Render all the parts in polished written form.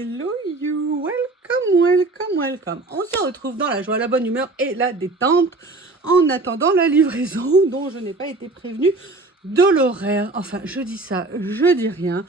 Hello you, welcome, welcome, welcome. On se retrouve dans la joie, la bonne humeur et la détente en attendant la livraison dont je n'ai pas été prévenue de l'horaire. Enfin, je dis ça, je dis rien.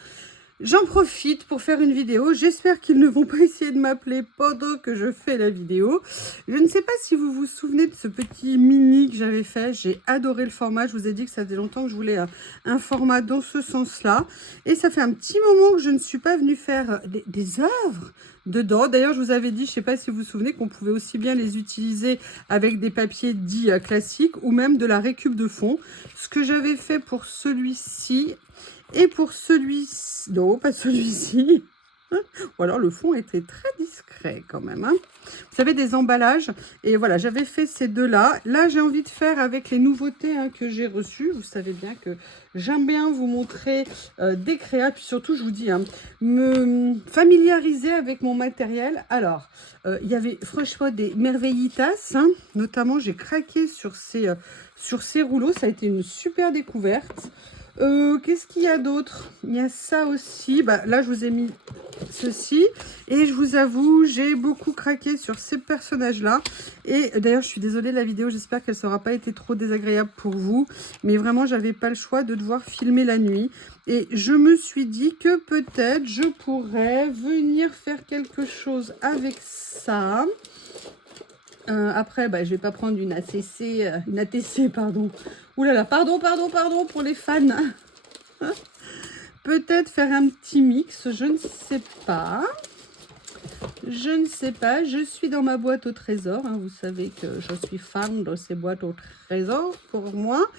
J'en profite pour faire une vidéo. J'espère qu'ils ne vont pas essayer de m'appeler pendant que je fais la vidéo. Je ne sais pas si vous vous souvenez de ce petit mini que j'avais fait. J'ai adoré le format. Je vous ai dit que ça faisait longtemps que je voulais un format dans ce sens-là. Et ça fait un petit moment que je ne suis pas venue faire des œuvres dedans. D'ailleurs, je vous avais dit, je ne sais pas si vous vous souvenez, qu'on pouvait aussi bien les utiliser avec des papiers dits classiques ou même de la récup de fond. Ce que j'avais fait pour celui-ci et pour celui-ci, non, pas celui-ci. Ou alors le fond était très discret quand même. Hein. Vous savez, des emballages. Et voilà, j'avais fait ces deux-là. Là, j'ai envie de faire avec les nouveautés que j'ai reçues. Vous savez bien que j'aime bien vous montrer des créas. Puis surtout, je vous dis, me familiariser avec mon matériel. Alors, il y avait franchement des merveillitas. Notamment, j'ai craqué sur ces rouleaux. Ça a été une super découverte. Qu'est-ce qu'il y a d'autre? Il y a ça aussi. Bah, là, je vous ai mis ceci. Et je vous avoue, j'ai beaucoup craqué sur ces personnages-là. Et d'ailleurs, je suis désolée de la vidéo. J'espère qu'elle ne sera pas été trop désagréable pour vous. Mais vraiment, j'avais pas le choix de devoir filmer la nuit. Et je me suis dit que peut-être je pourrais venir faire quelque chose avec ça. Après, bah, je vais pas prendre une ATC, pardon. Ouh là là, pardon pour les fans. Peut-être faire un petit mix, je ne sais pas. Je ne sais pas, je suis dans ma boîte au trésor. Vous savez que je suis fan de ces boîtes au trésor pour moi.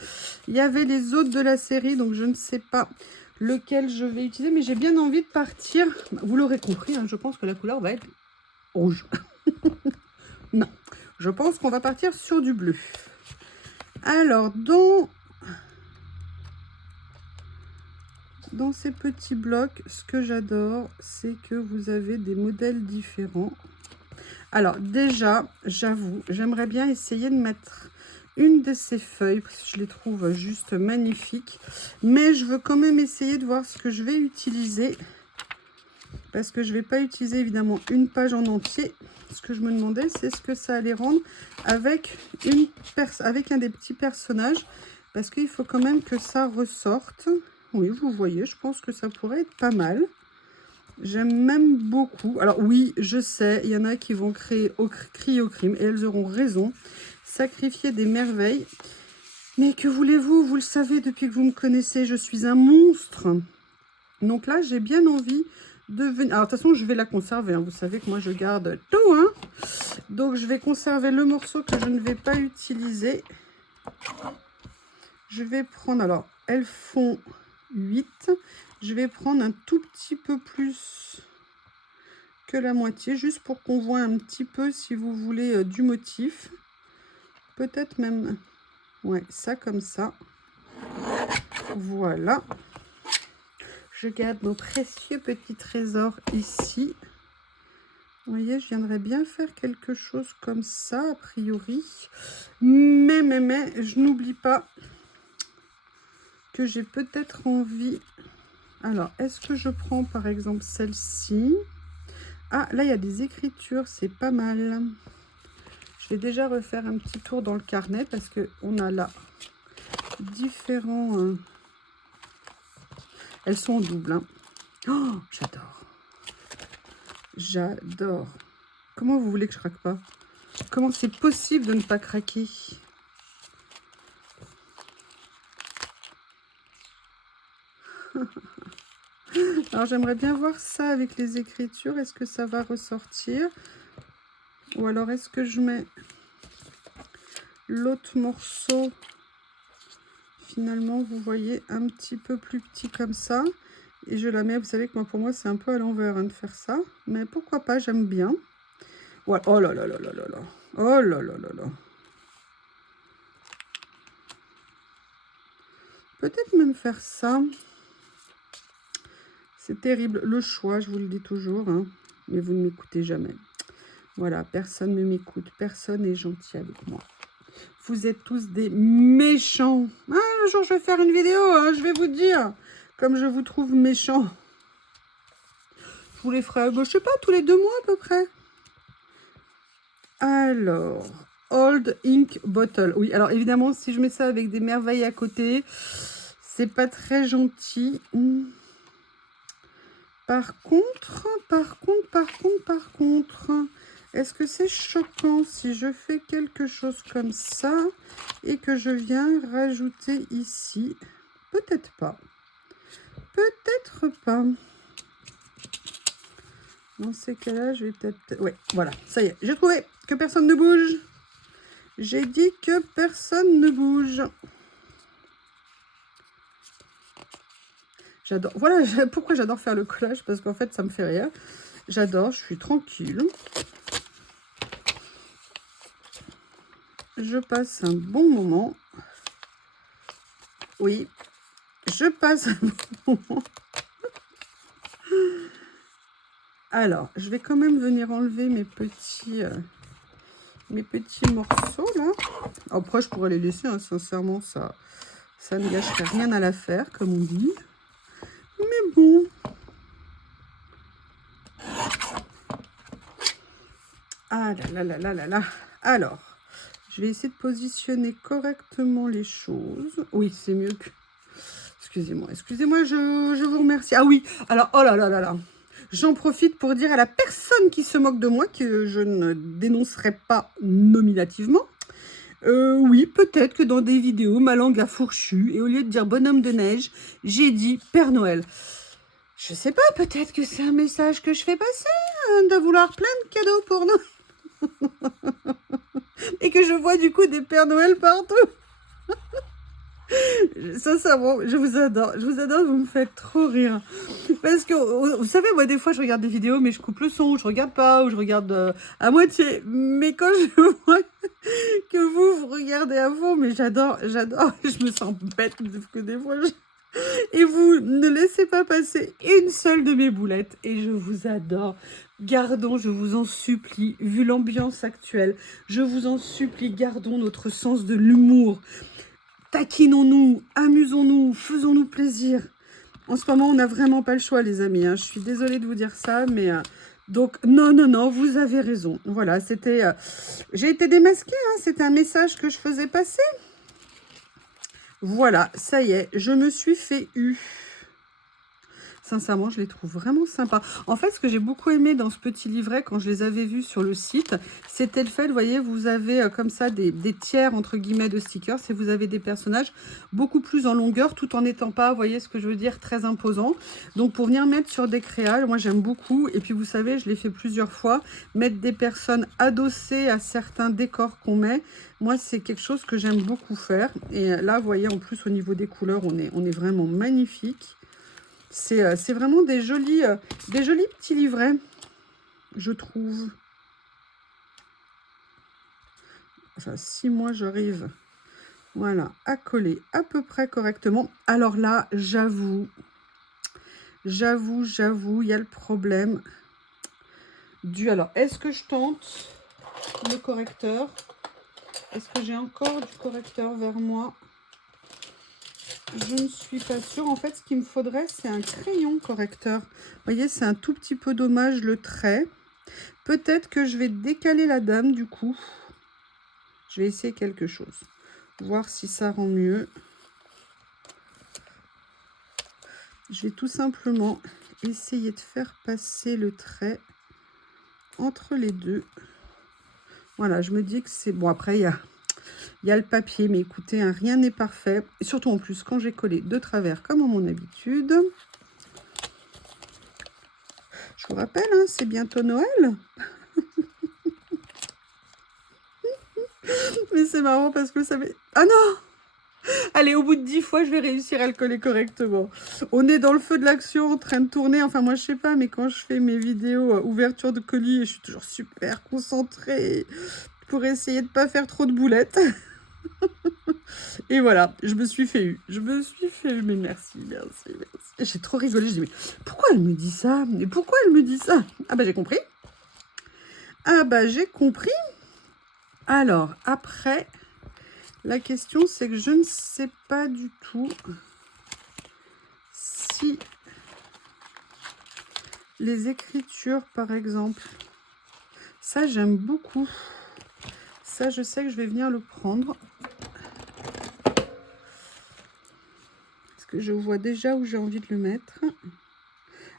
Il y avait les autres de la série, donc je ne sais pas lequel je vais utiliser. Mais j'ai bien envie de partir. Vous l'aurez compris, je pense que la couleur va être rouge. Non. Je pense qu'on va partir sur du bleu. Alors, dans ces petits blocs, ce que j'adore, c'est que vous avez des modèles différents. Alors, déjà, j'avoue, j'aimerais bien essayer de mettre une de ces feuilles, parce que je les trouve juste magnifiques. Mais je veux quand même essayer de voir ce que je vais utiliser. Parce que je ne vais pas utiliser évidemment une page en entier. Ce que je me demandais, c'est ce que ça allait rendre avec un des petits personnages. Parce qu'il faut quand même que ça ressorte. Oui, vous voyez, je pense que ça pourrait être pas mal. J'aime même beaucoup. Alors oui, je sais, il y en a qui vont crier au crime. Et elles auront raison. Sacrifier des merveilles. Mais que voulez-vous? Vous le savez depuis que vous me connaissez, je suis un monstre. Donc là, j'ai bien envie de venir. Alors, de toute façon, je vais la conserver. Vous savez que moi, je garde tout. Donc, je vais conserver le morceau que je ne vais pas utiliser. Je vais prendre... Alors, elles font 8. Je vais prendre un tout petit peu plus que la moitié, juste pour qu'on voit un petit peu, si vous voulez, du motif. Peut-être même... Ouais, ça comme ça. Voilà. Je garde nos précieux petits trésors ici. Vous voyez, je viendrais bien faire quelque chose comme ça, a priori. Mais, je n'oublie pas que j'ai peut-être envie... Alors, est-ce que je prends par exemple celle-ci? Ah, là, il y a des écritures, c'est pas mal. Je vais déjà refaire un petit tour dans le carnet parce qu'on a là différents... Elles sont en double. Oh, j'adore. J'adore. Comment vous voulez que je craque pas? Comment c'est possible de ne pas craquer? Alors, j'aimerais bien voir ça avec les écritures. Est-ce que ça va ressortir? Ou alors, est-ce que je mets l'autre morceau? Finalement, vous voyez, un petit peu plus petit comme ça. Et je la mets, vous savez que moi, pour moi, c'est un peu à l'envers de faire ça. Mais pourquoi pas, j'aime bien. Ouais. Oh là là là là là là. Oh là là là là. Peut-être même faire ça. C'est terrible. Le choix, je vous le dis toujours. Mais vous ne m'écoutez jamais. Voilà, personne ne m'écoute. Personne n'est gentil avec moi. Vous êtes tous des méchants. Un jour, je vais faire une vidéo, je vais vous dire. Comme je vous trouve méchant. vous les ferai, je sais pas, tous les 2 mois à peu près. Alors, Old Ink Bottle. Oui, alors évidemment, si je mets ça avec des merveilles à côté, c'est pas très gentil. Par contre, est-ce que c'est choquant si je fais quelque chose comme ça et que je viens rajouter ici? Peut-être pas. Peut-être pas. Dans ces cas-là, je vais peut-être... Ouais, voilà, ça y est, j'ai trouvé. Que personne ne bouge. J'ai dit que personne ne bouge. J'adore. Voilà pourquoi j'adore faire le collage, parce qu'en fait, ça me fait rire. J'adore, je suis tranquille. Je passe un bon moment. Oui, je passe un bon moment. Alors, je vais quand même venir enlever mes petits morceaux, là. Après, je pourrais les laisser, hein, sincèrement, ça ne gâcherait rien à l'affaire, comme on dit. Mais bon. Ah là là là là là là. Alors, je vais essayer de positionner correctement les choses. Oui, c'est mieux que... Excusez-moi, je vous remercie. Ah oui, alors, oh là là là là. J'en profite pour dire à la personne qui se moque de moi que je ne dénoncerai pas nominativement. Oui, peut-être que dans des vidéos, ma langue a fourchu et au lieu de dire bonhomme de neige, j'ai dit Père Noël. Je sais pas, peut-être que c'est un message que je fais passer, de vouloir plein de cadeaux pour nous. Et que je vois du coup des Pères Noël partout. Sincèrement, je vous adore, vous me faites trop rire. Parce que, vous savez, moi, des fois, je regarde des vidéos, mais je coupe le son, ou je regarde pas, ou je regarde à moitié. Mais quand je vois que vous regardez à fond, mais j'adore, je me sens bête, parce que des fois, et vous ne laissez pas passer une seule de mes boulettes, et je vous adore. Gardons, je vous en supplie, vu l'ambiance actuelle, je vous en supplie, gardons notre sens de l'humour. Taquinons-nous, amusons-nous, faisons-nous plaisir. En ce moment, on n'a vraiment pas le choix, les amis. Hein. Je suis désolée de vous dire ça, mais... donc, non, vous avez raison. Voilà, c'était... j'ai été démasquée, hein, c'était un message que je faisais passer. Voilà, ça y est, je me suis fait eu. Sincèrement, je les trouve vraiment sympas. En fait, ce que j'ai beaucoup aimé dans ce petit livret, quand je les avais vus sur le site, c'était le fait, vous voyez, vous avez comme ça des tiers, entre guillemets, de stickers, et vous avez des personnages beaucoup plus en longueur, tout en n'étant pas, vous voyez ce que je veux dire, très imposant. Donc, pour venir mettre sur des créales, moi, j'aime beaucoup. Et puis, vous savez, je l'ai fait plusieurs fois, mettre des personnes adossées à certains décors qu'on met. Moi, c'est quelque chose que j'aime beaucoup faire. Et là, vous voyez, en plus, au niveau des couleurs, on est vraiment magnifique. C'est vraiment des jolis petits livrets, je trouve. Enfin, si moi j'arrive, voilà, à coller à peu près correctement. Alors là, j'avoue, il y a le problème du... Alors, est-ce que je tente le correcteur? Est-ce que j'ai encore du correcteur vers moi? Je ne suis pas sûre. En fait, ce qu'il me faudrait, c'est un crayon correcteur. Vous voyez, c'est un tout petit peu dommage le trait. Peut-être que je vais décaler la dame, du coup. Je vais essayer quelque chose. Voir si ça rend mieux. Je vais tout simplement essayer de faire passer le trait entre les deux. Voilà, je me dis que c'est... Bon, après, il y a le papier, mais écoutez, hein, rien n'est parfait. Et surtout, en plus, quand j'ai collé de travers, comme à mon habitude. Je vous rappelle, hein, c'est bientôt Noël. Mais c'est marrant parce que ça fait... Ah non! Allez, au bout de 10 fois, je vais réussir à le coller correctement. On est dans le feu de l'action, en train de tourner. Enfin, moi, je sais pas, mais quand je fais mes vidéos ouverture de colis, je suis toujours super concentrée pour essayer de pas faire trop de boulettes. Et voilà, je me suis fait eu. Mais merci. J'ai trop rigolé. Je dis, mais pourquoi elle me dit ça? Mais pourquoi elle me dit ça? Ah bah, j'ai compris. Alors, après... La question, c'est que je ne sais pas du tout si Les écritures, par exemple. Ça, j'aime beaucoup. Ça, je sais que je vais venir le prendre. Parce que je vois déjà où j'ai envie de le mettre.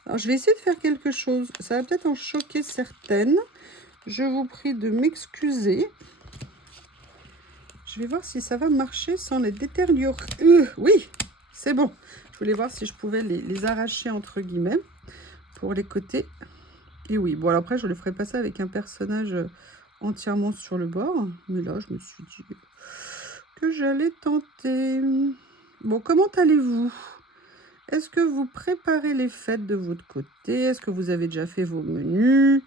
Alors, je vais essayer de faire quelque chose. Ça va peut-être en choquer certaines. Je vous prie de m'excuser. Je vais voir si ça va marcher sans les détériorer. Oui, c'est bon. Je voulais voir si je pouvais les arracher entre guillemets pour les côtés. Et oui, bon, alors après, je ne le ferai pas ça avec un personnage entièrement sur le bord. Mais là, je me suis dit que j'allais tenter. Bon, comment allez-vous? Est-ce que vous préparez les fêtes de votre côté? Est-ce que vous avez déjà fait vos menus?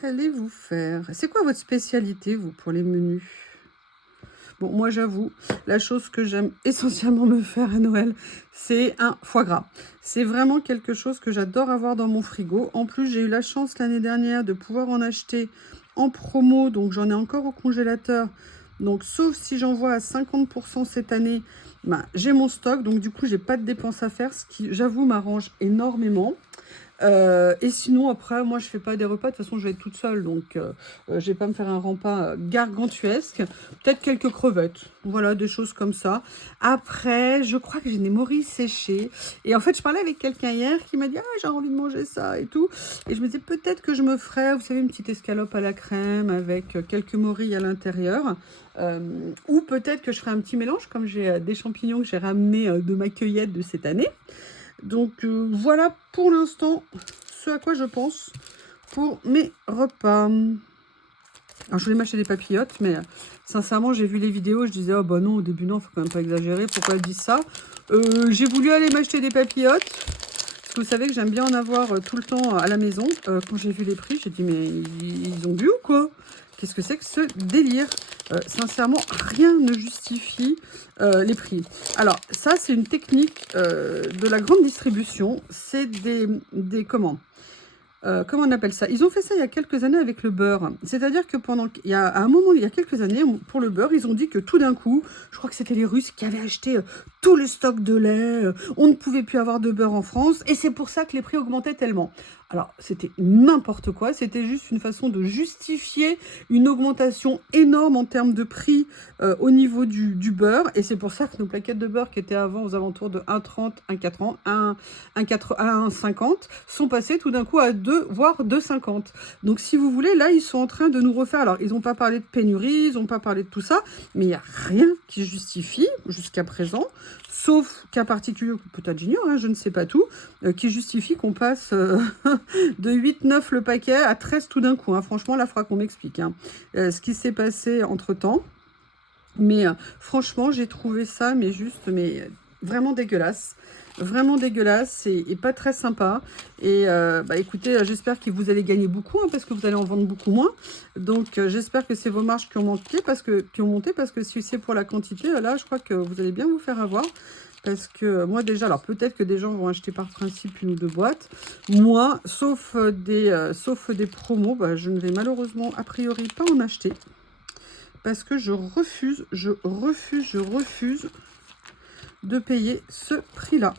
Qu'allez-vous faire? C'est quoi votre spécialité, vous, pour les menus? Bon, moi, j'avoue, la chose que j'aime essentiellement me faire à Noël, c'est un foie gras. C'est vraiment quelque chose que j'adore avoir dans mon frigo. En plus, j'ai eu la chance l'année dernière de pouvoir en acheter en promo, donc j'en ai encore au congélateur. Donc, sauf si j'en vois à 50% cette année, ben, j'ai mon stock. Donc, du coup, j'ai pas de dépenses à faire, ce qui, j'avoue, m'arrange énormément. Et sinon, après, moi, je fais pas des repas. De toute façon, je vais être toute seule. Donc, je vais pas me faire un repas gargantuesque. Peut-être quelques crevettes. Voilà, des choses comme ça. Après, je crois que j'ai des morilles séchées. Et en fait, je parlais avec quelqu'un hier qui m'a dit « Ah, j'ai envie de manger ça et tout. » Et je me disais peut-être que je me ferais, vous savez, une petite escalope à la crème avec quelques morilles à l'intérieur. Ou peut-être que je ferai un petit mélange, comme j'ai des champignons que j'ai ramenés de ma cueillette de cette année. Donc voilà pour l'instant ce à quoi je pense pour mes repas. Alors je voulais m'acheter des papillotes, mais sincèrement j'ai vu les vidéos, je disais oh bah non au début non, faut quand même pas exagérer, pourquoi elle dit ça? J'ai voulu aller m'acheter des papillotes, parce que vous savez que j'aime bien en avoir tout le temps à la maison. Quand j'ai vu les prix, j'ai dit mais ils ont bu ou quoi? Qu'est-ce que c'est que ce délire? Sincèrement, rien ne justifie les prix. Alors, ça, c'est une technique de la grande distribution. C'est comment on appelle ça? Ils ont fait ça il y a quelques années avec le beurre. C'est-à-dire que il y a un moment, il y a quelques années, pour le beurre, ils ont dit que tout d'un coup, je crois que c'était les Russes qui avaient acheté tout le stock de lait. On ne pouvait plus avoir de beurre en France. Et c'est pour ça que les prix augmentaient tellement. Alors, c'était n'importe quoi. C'était juste une façon de justifier une augmentation énorme en termes de prix au niveau du beurre. Et c'est pour ça que nos plaquettes de beurre qui étaient avant aux alentours de 1,30, 1,40, 1,50 sont passées tout d'un coup à 2, voire 2,50. Donc, si vous voulez, là, ils sont en train de nous refaire. Alors, ils n'ont pas parlé de pénurie, ils n'ont pas parlé de tout ça, mais il n'y a rien qui justifie, jusqu'à présent, sauf cas particulier, peut-être j'ignore, hein, je ne sais pas tout, qui justifie qu'on passe de 8,9 le paquet à 13 tout d'un coup. Hein. Franchement, là, il faudra qu'on m'explique ce qui s'est passé entre-temps. Mais franchement, j'ai trouvé ça, mais juste, mais vraiment dégueulasse. Vraiment dégueulasse et pas très sympa. Et bah, écoutez, j'espère que vous allez gagner beaucoup, hein, parce que vous allez en vendre beaucoup moins. Donc, j'espère que c'est vos marges qui ont monté, parce que si c'est pour la quantité, là, je crois que vous allez bien vous faire avoir. Parce que moi, déjà, alors peut-être que des gens vont acheter par principe 1 ou 2 boîtes. Moi, sauf des promos, bah, je ne vais malheureusement, a priori, pas en acheter. Parce que je refuse de payer ce prix-là.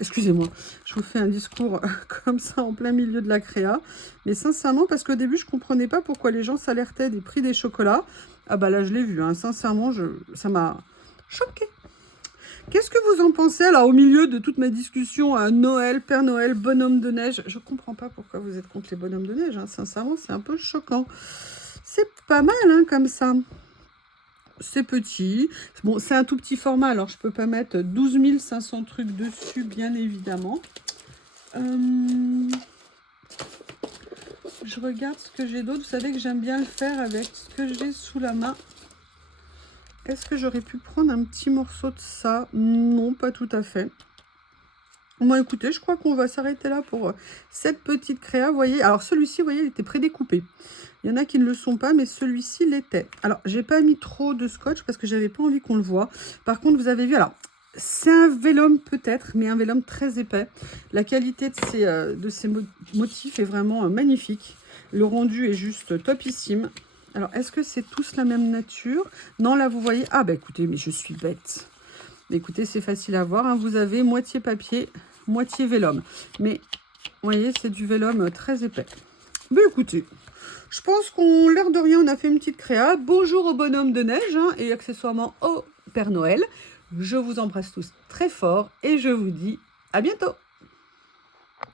Excusez-moi, je vous fais un discours comme ça en plein milieu de la créa. Mais sincèrement, parce qu'au début, je ne comprenais pas pourquoi les gens s'alertaient des prix des chocolats. Ah bah là, je l'ai vu. Hein. Sincèrement, ça m'a choqué. Qu'est-ce que vous en pensez? Alors, au milieu de toute ma discussion à Noël, Père Noël, bonhomme de neige, je ne comprends pas pourquoi vous êtes contre les bonhommes de neige. Hein. Sincèrement, c'est un peu choquant. C'est pas mal, hein, comme ça. C'est petit. Bon, c'est un tout petit format, alors je peux pas mettre 12 500 trucs dessus, bien évidemment. Je regarde ce que j'ai d'autre. Vous savez que j'aime bien le faire avec ce que j'ai sous la main. Est-ce que j'aurais pu prendre un petit morceau de ça? Non, pas tout à fait. Bon, écoutez, je crois qu'on va s'arrêter là pour cette petite créa. Vous voyez, alors celui-ci, vous voyez, il était prédécoupé. Il y en a qui ne le sont pas, mais celui-ci l'était. Alors, j'ai pas mis trop de scotch parce que j'avais pas envie qu'on le voit. Par contre, vous avez vu, alors, c'est un vélum peut-être, mais un vélum très épais. La qualité de ces motifs est vraiment magnifique. Le rendu est juste topissime. Alors, est-ce que c'est tous la même nature? Non, là, vous voyez... Ah, bah écoutez, mais je suis bête. Écoutez, c'est facile à voir. Hein. Vous avez moitié papier, moitié vélum. Mais, vous voyez, c'est du vélum très épais. Ben écoutez, je pense qu'on, l'air de rien, on a fait une petite créa. Bonjour au bonhomme de neige hein, et accessoirement au Père Noël. Je vous embrasse tous très fort et je vous dis à bientôt.